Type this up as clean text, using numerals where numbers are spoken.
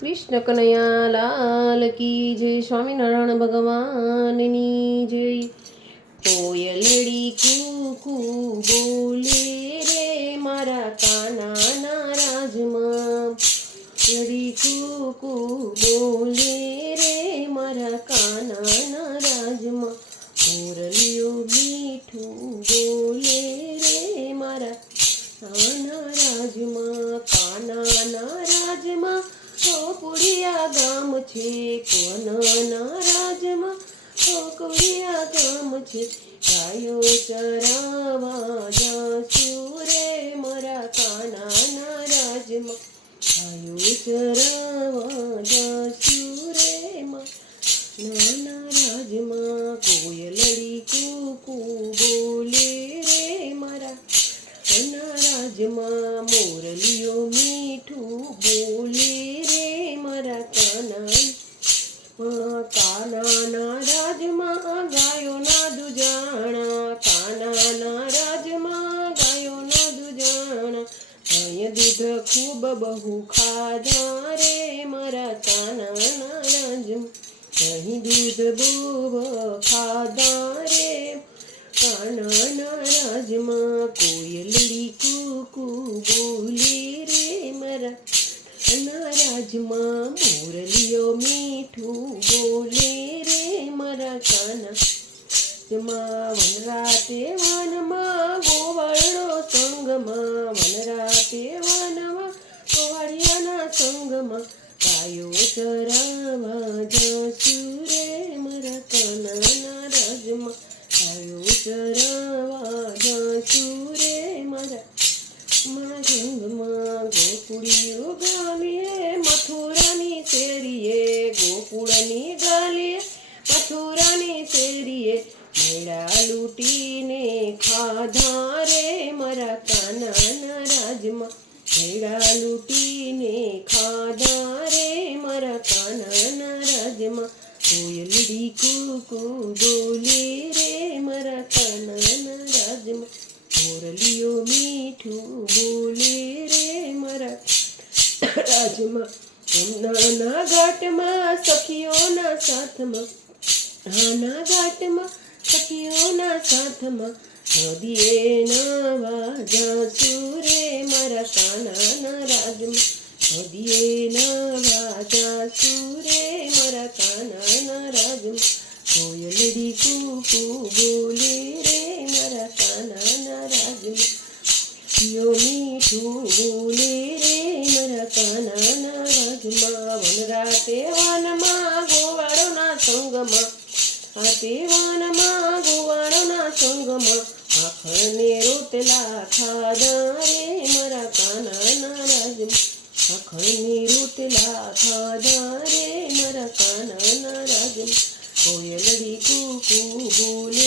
कृष्ण कन्हैया लाल की जय। स्वामीनारायण भगवाननी जय। कोयलड़ी कूकू बोले रे मारा कानाना રાજમાં લડી કૂકુ બોલે રે મારા કાનાના રાજમાં મોરલીઓ મીઠું બોલે રે મારા કાના રાજમાં કાનાના રાજમાં કોકુડિયા ગામ છે કોનાના રાજમાં કોકુડિયા ગામ છે ગાયો ચરાવા જાસુ રે મારા કાનાના રાજમાં ગાયો ચરાવા જાસુ રે નાના રાજમાં કોયલડી કૂકુ બોલે રે મારા નાના રાજમાં મોરલીઓ મીઠું બોલે રે મારા કાનાના રાજમાં ગાયોના દુજાણા કાનાના રાજમાં ગાયોના દુજાણા ગાય દૂધ ખૂબ બહુ ખાધા રે મારા કાનાના રાજમાં અહીં દૂધ બહુ ખાધા રે કાનાના રાજમાં કોયલડી કૂકુ બોલે રે મારા કાના રાજમાં મોરલીઓ મીઠું બોલે રે મારા કાના રાજમાં વનરાતે વનમાં ગોવાળનો સંગમાં વનરાતે વનમાં ગોવાળિયાના સંગમાં ગાયો ચરાવા જાસુ રે મારા કાનાના રાજમાં ગાયો ચરાવા જાસુ રે મારા સંગમાં ગોકુળીઓ ગાલીએ મથુરાની શેરીએ ગોકુળની ગાલીએ મથુરાની શેરીએ મેળા લૂટીને ખાધા રે મારા કાનાના રાજમાં મેળા લૂટીને ખાધા રે મારા કાનાના રાજમાં કોયલડી કૂકુ બોલે રે મારા કાનાના રાજમાં મોરલીઓ મીઠું બોલે રે મારા રાજમાં નાના ઘાટમાં સખીઓના સાથમાં નાના ઘાટમાં સખીઓના સાથમાં નદીએ નાવા જાસુ રે મારા કાનાના રાજમાં નદીએ નાવા જાસુ રે મારા કાનાના રાજમાં કોયલડી કૂકુ બોલે રે મારા કાનાના રાજમાં મીઠું બોલે રે મારા કાનાના રાજમાં વનરાતે વનમાં ગોવાળોના સંગમાં આતે વનમાં ગોવાળોના સંગમાં આખને રોટલા ખાધા રે મારા કાનાના રાજમાં આખને રોટલા ખાધા રે મારા કાનાના રાજમાં કોયલડી કૂકુ બોલે